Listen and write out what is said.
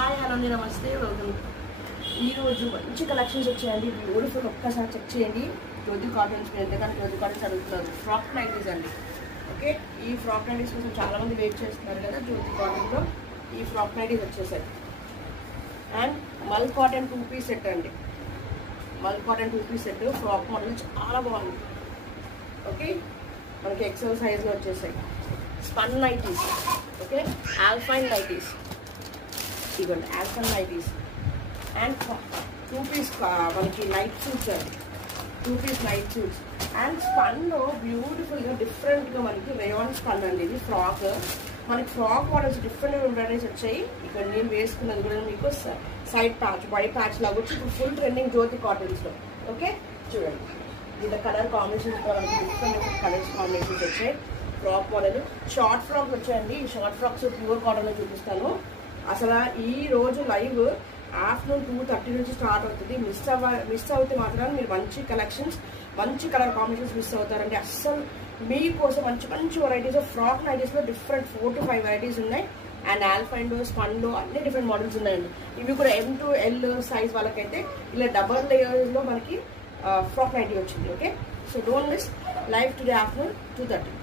Hi hello నమస్తే welcome. ఈరోజు మంచి కలెక్షన్స్ వచ్చాయండి, బ్యూటిఫుల్. ఒక్కసారి చెక్ చేయండి. జ్యోతి కాటన్స్ మీద కానీ జ్యోతి కాటన్స్ అడుగుతున్నారు. ఫ్రాక్ నైటీస్ అండి. ఓకే, ఈ ఫ్రాక్ నైటీస్ కోసం చాలామంది వెయిట్ చేస్తున్నారు కదా. జ్యోతి కాటన్లో ఈ ఫ్రాక్ నైటీస్ వచ్చేసాయి. And mul cotton 2 piece set అండి. Mul cotton 2 piece set frock model చాలా బాగుంది. ఓకే, మనకి ఎక్సెల్ సైజ్లో వచ్చేసాయి. Spun nighties, okay, alpine nighties, ఇవ్వండి ఆల్ఫైన్ నైటీస్. అండ్ 2 పీస్ మనకి నైట్ సూట్స్ అండి. 2 పీస్ నైట్ సూట్స్. అండ్ స్పన్లో బ్యూటిఫుల్గా డిఫరెంట్గా మనకి రేయాన్ స్పన్ అండి. ఇది ఫ్రాక్, మనకి ఫ్రాక్ మోడల్స్ డిఫరెంట్ వెరైటీస్ వచ్చాయి. ఇక్కడ నేను వేసుకున్నది కూడా మీకు సైడ్ ప్యాచ్, వైట్ ప్యాచ్ లాగా వచ్చి ఇప్పుడు ఫుల్ ట్రెండింగ్ జ్యోతి కాటన్స్లో. ఓకే, చూడండి దీంట్లో కలర్ కాంబినేషన్స్ మనకి డిఫరెంట్ కలర్స్ కాంబినేషన్స్ వచ్చాయి. ఫ్రాక్ మోడల్ షార్ట్ ఫ్రాక్స్ వచ్చాయండి. ఈ షార్ట్ ఫ్రాక్స్ ప్యూర్ కాటన్లో చూపిస్తాను. అసలు ఈ రోజు లైవ్ ఆఫ్టర్నూన్ 2:30 నుంచి స్టార్ట్ అవుతుంది. మిస్ అవుతే మాత్రం మీరు మంచి కలెక్షన్స్, మంచి కలర్ కాంబినేషన్స్ మిస్ అవుతారండి. అస్సలు మీకోసం మంచి మంచి వెరైటీస్ ఫ్రాక్ నైటీస్లో డిఫరెంట్ 4 to 5 వెరైటీస్ ఉన్నాయి. అండ్ ఆల్ఫైన్లో, స్పన్లో అన్ని డిఫరెంట్ మోడల్స్ ఉన్నాయండి. ఇవి కూడా M to L సైజ్ వాళ్ళకైతే ఇలా డబల్ లేయర్స్లో మనకి ఫ్రాక్ నైటీ వచ్చింది. Okay, so don't miss live today afternoon 2:30.